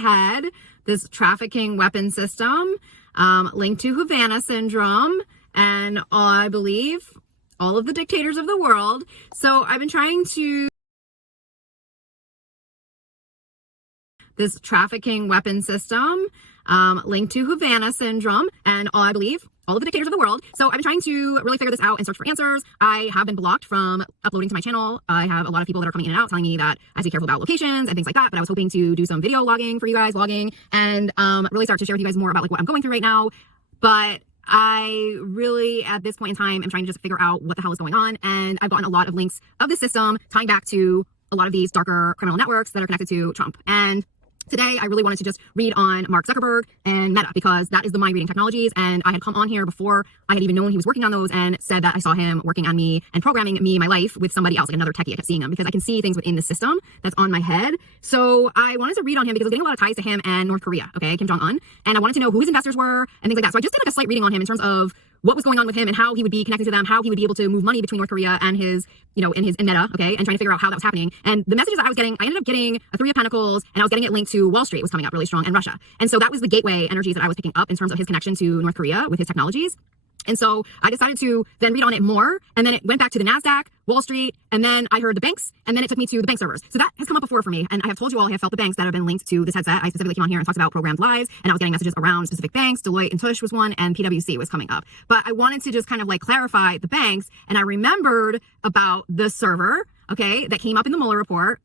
head this trafficking weapon system linked to Havana syndrome and I believe all of the dictators of the world. So I've been trying to this trafficking weapon system linked to Havana syndrome and I believe all of the dictators of the world. So I've been trying to really figure this out and search for answers. I have been blocked from uploading to my channel. I have a lot of people that are coming in and out telling me that I have to be careful about locations and things like that, but I was hoping to do some video logging for you guys, vlogging, and really start to share with you guys more about like what I'm going through right now. But I really, at this point in time, am trying to just figure out what the hell is going on. And I've gotten a lot of links of the system tying back to a lot of these darker criminal networks that are connected to Trump. And today, I really wanted to just read on Mark Zuckerberg and Meta because that is the mind reading technologies. And I had come on here before I had even known he was working on those and said that I saw him working on me and programming me, my life with somebody else, like another techie. I kept seeing him because I can see things within the system that's on my head. So I wanted to read on him because I was getting a lot of ties to him and North Korea, okay, Kim Jong-un. And I wanted to know who his investors were and things like that. So I just did like a slight reading on him in terms of what was going on with him and how he would be connected to them, how he would be able to move money between North Korea and his, in Meta, okay, and trying to figure out how that was happening. And the messages that I was getting, I ended up getting a Three of Pentacles, and I was getting it linked to Wall Street was coming up really strong and Russia. And so that was the gateway energies that I was picking up in terms of his connection to North Korea with his technologies. And so I decided to then read on it more, and then it went back to the NASDAQ, Wall Street, and then I heard the banks, and then it took me to the bank servers. So that has come up before for me, and I have told you all I have felt the banks that have been linked to this headset. I specifically came on here and talked about programmed lives, and I was getting messages around specific banks. Deloitte and Tush was one, and PwC was coming up. But I wanted to just kind of like clarify the banks, and I remembered about the server, okay, that came up in the Mueller report.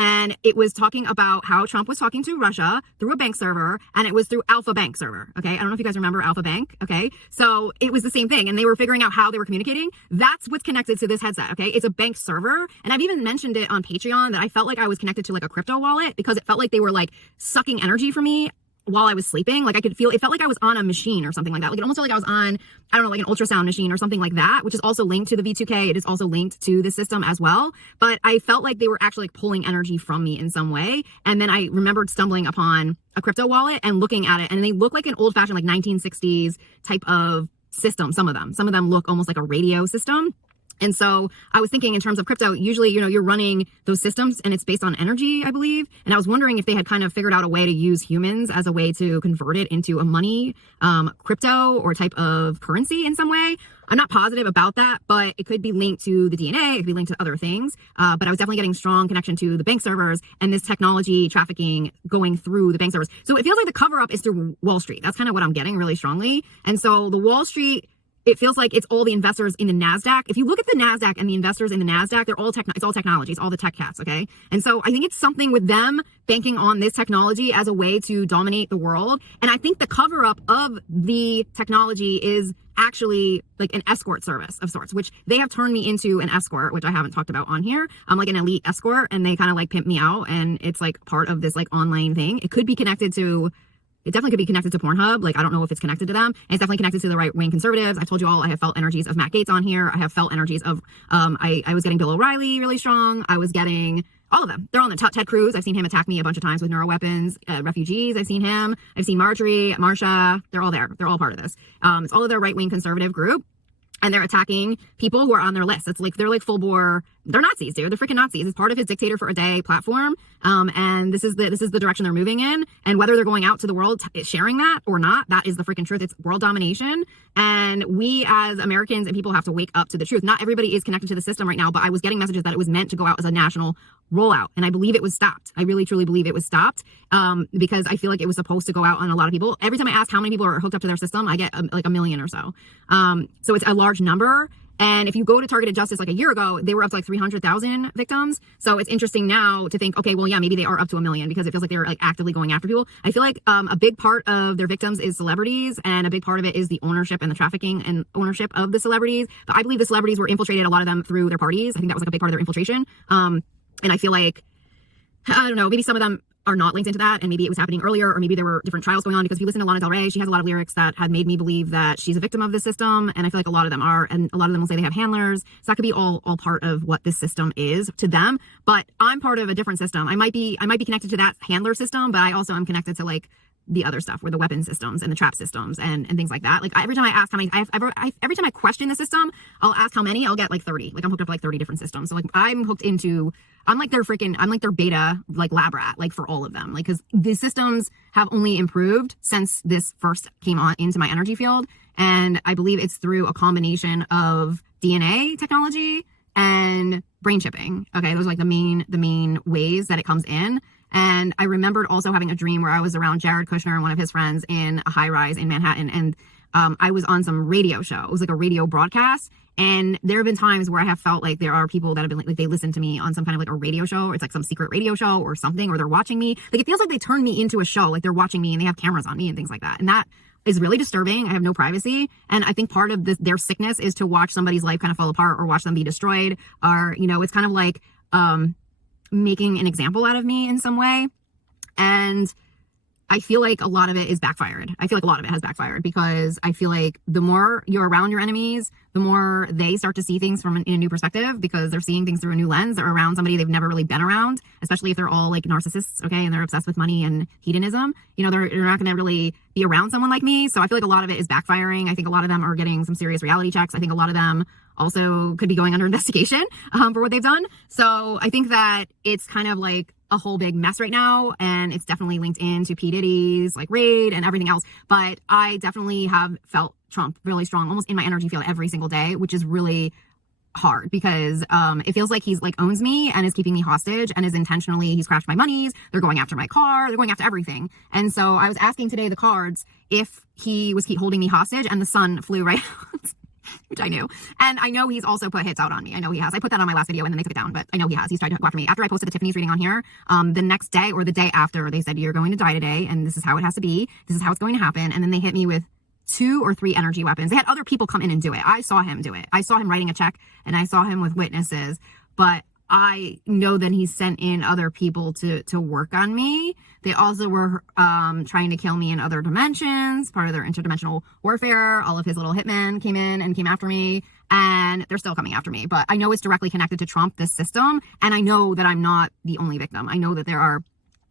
And it was talking about how Trump was talking to Russia through a bank server, and it was through Alpha Bank server. Okay. I don't know if you guys remember Alpha Bank. Okay. So it was the same thing, and they were figuring out how they were communicating. That's what's connected to this headset. Okay. It's a bank server. And I've even mentioned it on Patreon that I felt like I was connected to like a crypto wallet because it felt like they were like sucking energy from me while I was sleeping. Like I could feel, it felt like I was on a machine or something like that. Like it almost felt like I was on, I don't know, like an ultrasound machine or something like that, which is also linked to the V2K. It is also linked to the system as well. But I felt like they were actually like pulling energy from me in some way. And then I remembered stumbling upon a crypto wallet and looking at it, and they look like an old fashioned like 1960s type of system. Some of them look almost like a radio system. And so I was thinking in terms of crypto, usually, you're running those systems and it's based on energy, I believe. And I was wondering if they had kind of figured out a way to use humans as a way to convert it into a money, crypto or type of currency in some way. I'm not positive about that, but it could be linked to the DNA. It could be linked to other things. But I was definitely getting strong connection to the bank servers and this technology trafficking going through the bank servers. So it feels like the cover up is through Wall Street. That's kind of what I'm getting really strongly. And so the Wall Street, it feels like it's all the investors in the NASDAQ. If you look at the NASDAQ and the investors in the NASDAQ, they're all it's all technology. It's all the tech cats, okay? And so I think it's something with them banking on this technology as a way to dominate the world. And I think the cover up of the technology is actually like an escort service of sorts, which they have turned me into an escort, which I haven't talked about on here. I'm like an elite escort, and they kind of like pimp me out, and it's like part of this like online thing. It could be connected to, it definitely could be connected to Pornhub. Like, I don't know if it's connected to them. And it's definitely connected to the right-wing conservatives. I told you all I have felt energies of Matt Gaetz on here. I have felt energies of, I was getting Bill O'Reilly really strong. I was getting all of them. They're on the top. Ted Cruz, I've seen him attack me a bunch of times with neuroweapons. Refugees, I've seen him. I've seen Marjorie, Marsha. They're all there. They're all part of this. It's all of their right-wing conservative group. And they're attacking people who are on their list. It's like, they're like full bore, they're Nazis, dude. They're freaking Nazis. It's part of his Dictator for a Day platform. And this is the direction they're moving in. And whether they're going out to the world sharing that or not, that is the freaking truth. It's world domination. And we as Americans and people have to wake up to the truth. Not everybody is connected to the system right now, but I was getting messages that it was meant to go out as a national rollout. And I believe it was stopped. I really, truly believe it was stopped because I feel like it was supposed to go out on a lot of people. Every time I ask how many people are hooked up to their system, I get like a million or so. So it's a large number. And if you go to Targeted Justice like a year ago, they were up to like 300,000 victims. So it's interesting now to think, okay, well, yeah, maybe they are up to 1 million because it feels like they're like actively going after people. I feel like a big part of their victims is celebrities, and a big part of it is the ownership and the trafficking and ownership of the celebrities. But I believe the celebrities were infiltrated, a lot of them through their parties. I think that was like a big part of their infiltration. And I feel like, I don't know, maybe some of them are not linked into that, and maybe it was happening earlier, or maybe there were different trials going on, because if you listen to Lana Del Rey, she has a lot of lyrics that had made me believe that she's a victim of the system, and I feel like a lot of them are, and a lot of them will say they have handlers, so that could be all part of what this system is to them. But I'm part of a different system. I might be connected to that handler system, but I also am connected to like the other stuff, where the weapon systems and the trap systems and things like that. Like every time I ask how many, every time I question the system, I'll ask how many, I'll get like 30. Like I'm hooked up to like 30 different systems. So like I'm like their beta like lab rat, like for all of them. Like, cause the systems have only improved since this first came on into my energy field. And I believe it's through a combination of DNA technology and brain chipping. Okay. Those are like the main ways that it comes in. And I remembered also having a dream where I was around Jared Kushner and one of his friends in a high rise in Manhattan. And I was on some radio show. It was like a radio broadcast. And there have been times where I have felt like there are people that have been like they listen to me on some kind of like a radio show, or it's like some secret radio show or something, or they're watching me. Like it feels like they turn me into a show, like they're watching me and they have cameras on me and things like that. And that is really disturbing. I have no privacy. And I think part of their sickness is to watch somebody's life kind of fall apart or watch them be destroyed. Or, it's kind of like making an example out of me in some way. And I feel like a lot of it is backfired. I feel like a lot of it has backfired, because I feel like the more you're around your enemies, the more they start to see things in a new perspective, because they're seeing things through a new lens. They're around somebody they've never really been around, especially if they're all like narcissists, okay, and they're obsessed with money and hedonism. They're not going to really be around someone like me. So I feel like a lot of it is backfiring. I think a lot of them are getting some serious reality checks. I think a lot of them also could be going under investigation for what they've done. So I think that it's kind of like a whole big mess right now, and it's definitely linked into P. Diddy's like raid and everything else. But I definitely have felt Trump really strong, almost in my energy field every single day, which is really hard, because it feels like he's like owns me and is keeping me hostage, and he's crashed my monies. They're going after my car. They're going after everything. And so I was asking today the cards if he was keep holding me hostage, and the sun flew right out. Which I knew. And I know he's also put hits out on me. I know he has. I put that on my last video and then they took it down, but I know he has. He's tried to go after me. After I posted the Tiffany's reading on here, the next day or the day after, they said, you're going to die today, and this is how it has to be. This is how it's going to happen. And then they hit me with 2 or 3 energy weapons. They had other people come in and do it. I saw him do it. I saw him writing a check, and I saw him with witnesses. But I know that he sent in other people to work on me. They also were trying to kill me in other dimensions, part of their interdimensional warfare. All of his little hitmen came in and came after me, and they're still coming after me. But I know it's directly connected to Trump, this system, and I know that I'm not the only victim. I know that there are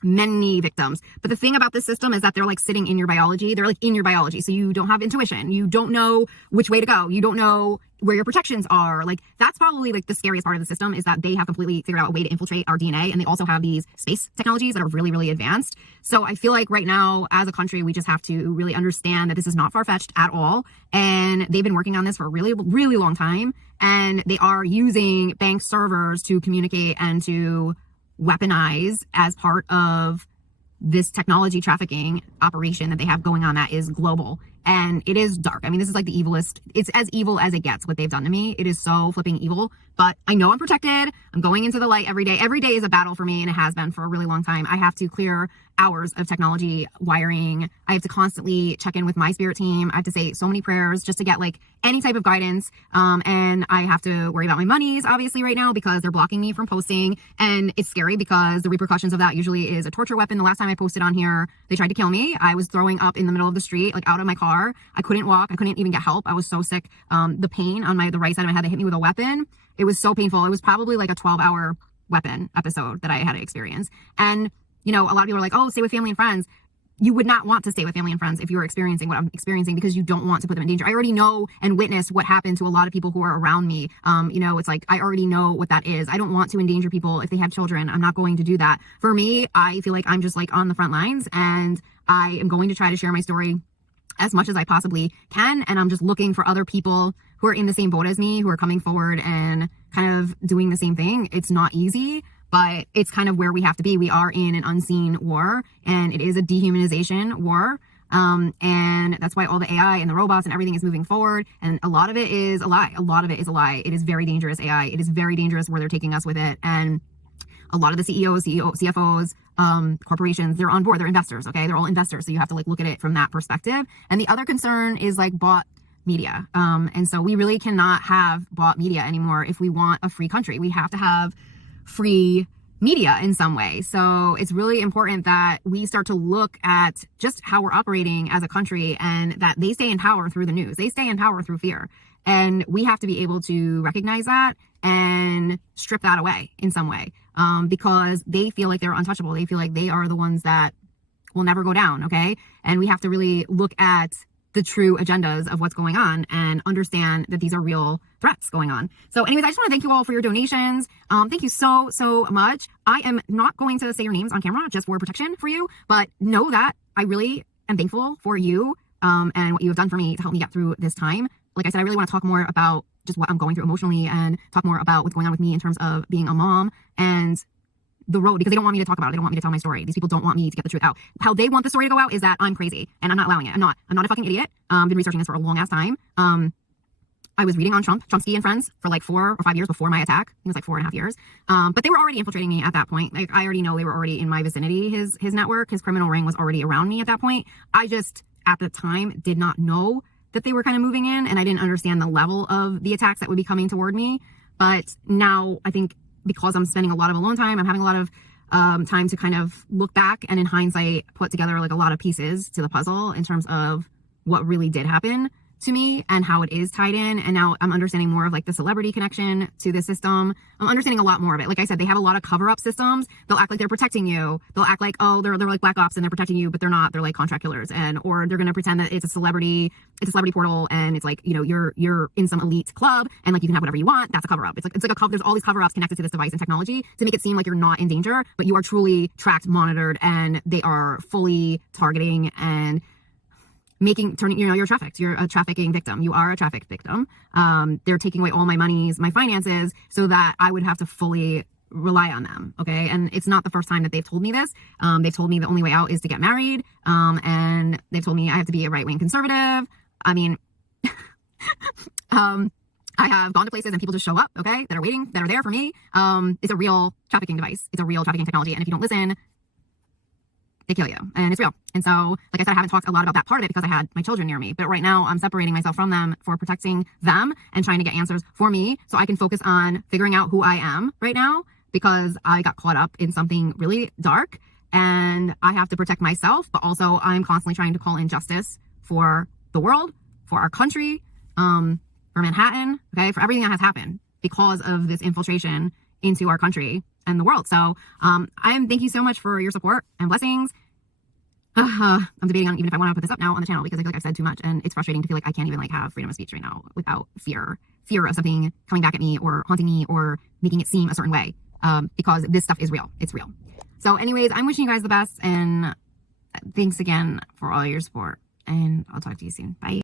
many victims. But the thing about this system is that they're like sitting in your biology. They're like in your biology. So you don't have intuition. You don't know which way to go. You don't know where your protections are. Like that's probably like the scariest part of the system, is that they have completely figured out a way to infiltrate our DNA. And they also have these space technologies that are really, really advanced. So I feel like right now as a country, we just have to really understand that this is not far-fetched at all. And they've been working on this for a really, really long time. And they are using bank servers to communicate and to weaponize as part of this technology trafficking operation that they have going on that is global. And it is dark. I mean, this is like the evilest. It's as evil as it gets, what they've done to me. It is so flipping evil. But I know I'm protected. I'm going into the light every day. Every day is a battle for me, and it has been for a really long time. I have to clear hours of technology wiring. I have to constantly check in with my spirit team. I have to say so many prayers just to get like any type of guidance. And I have to worry about my monies, obviously, right now, because they're blocking me from posting. And it's scary because the repercussions of that usually is a torture weapon. The last time I posted on here, they tried to kill me. I was throwing up in the middle of the street, like out of my car. I couldn't walk. I couldn't even get help. I was so sick. The pain on the right side of my head, they hit me with a weapon. It was so painful. It was probably like a 12-hour weapon episode that I had to experience. And, a lot of people are like, oh, stay with family and friends. You would not want to stay with family and friends if you were experiencing what I'm experiencing, because you don't want to put them in danger. I already know and witnessed what happened to a lot of people who are around me. It's like, I already know what that is. I don't want to endanger people if they have children. I'm not going to do that. For me, I feel like I'm just like on the front lines, and I am going to try to share my story as much as I possibly can. And I'm just looking for other people who are in the same boat as me, who are coming forward and kind of doing the same thing. It's not easy, but it's kind of where we have to be. We are in an unseen war, and it is a dehumanization war. And that's why all the AI and the robots and everything is moving forward. And a lot of it is a lie. A lot of it is a lie. It is very dangerous AI. It is very dangerous where they're taking us with it. And a lot of the CFOs, corporations, they're on board. They're investors. Okay. They're all investors. So you have to like look at it from that perspective. And the other concern is like bought media. And so we really cannot have bought media anymore if we want a free country. We have to have free media in some way. So it's really important that we start to look at just how we're operating as a country, and that they stay in power through the news. They stay in power through fear. And we have to be able to recognize that and strip that away in some way, because they feel like they're untouchable. They feel like they are the ones that will never go down, okay? And we have to really look at the true agendas of what's going on and understand that these are real threats going on. So anyways, I just want to thank you all for your donations. Thank you so much. I am not going to say your names on camera just for protection for you, but know that I really am thankful for you and what you have done for me to help me get through this time. Like I said, I really want to talk more about just what I'm going through emotionally and talk more about what's going on with me in terms of being a mom and the road, because they don't want me to talk about it. They don't want me to tell my story. These people don't want me to get the truth out. How they want the story to go out is that I'm crazy and I'm not allowing it. I'm not a fucking idiot. Been researching this for a long ass time. I was reading on Chomsky and friends for like 4 or 5 years before my attack. It was like 4.5 years. But they were already infiltrating me at that point. Like I already know they were already in my vicinity. His network, his criminal ring was already around me at that point. I just, at the time, did not know that they were kind of moving in, and I didn't understand the level of the attacks that would be coming toward me. But now I think because I'm spending a lot of alone time, I'm having a lot of time to kind of look back and in hindsight put together like a lot of pieces to the puzzle in terms of what really did happen to me and how it is tied in. And now I'm understanding more of like the celebrity connection to the system. I'm understanding a lot more of it. Like I said, they have a lot of cover-up systems. They'll act like they're protecting you. They'll act like, oh, they're like black ops and they're protecting you, but they're not. They're like contract killers. And or they're gonna pretend that it's a celebrity portal and it's like, you know, you're in some elite club and like you can have whatever you want. That's a cover-up. It's like a cover. There's all these cover-ups connected to this device and technology to make it seem like you're not in danger, but you are truly tracked, monitored, and they are fully targeting and you're trafficked. You're a trafficking victim. You are a trafficked victim. They're taking away all my monies, my finances, so that I would have to fully rely on them. Okay. And it's not the first time that they've told me this. They've told me the only way out is to get married. And they've told me I have to be a right-wing conservative. I mean, I have gone to places and people just show up, okay, that are there for me. It's a real trafficking device. It's a real trafficking technology. And if you don't listen, they kill you, and it's real. And so, like I said, I haven't talked a lot about that part of it because I had my children near me. But right now, I'm separating myself from them for protecting them and trying to get answers for me so I can focus on figuring out who I am right now, because I got caught up in something really dark and I have to protect myself. But also, I'm constantly trying to call in justice for the world, for our country, for Manhattan, okay, for everything that has happened because of this infiltration into our country and the world. So thank you so much for your support and blessings. I'm debating on even if I want to put this up now on the channel because I feel like I've said too much and it's frustrating to feel like I can't even like have freedom of speech right now without fear of something coming back at me or haunting me or making it seem a certain way, because this stuff is real. It's real. So anyways, I'm wishing you guys the best and thanks again for all your support, and I'll talk to you soon. Bye.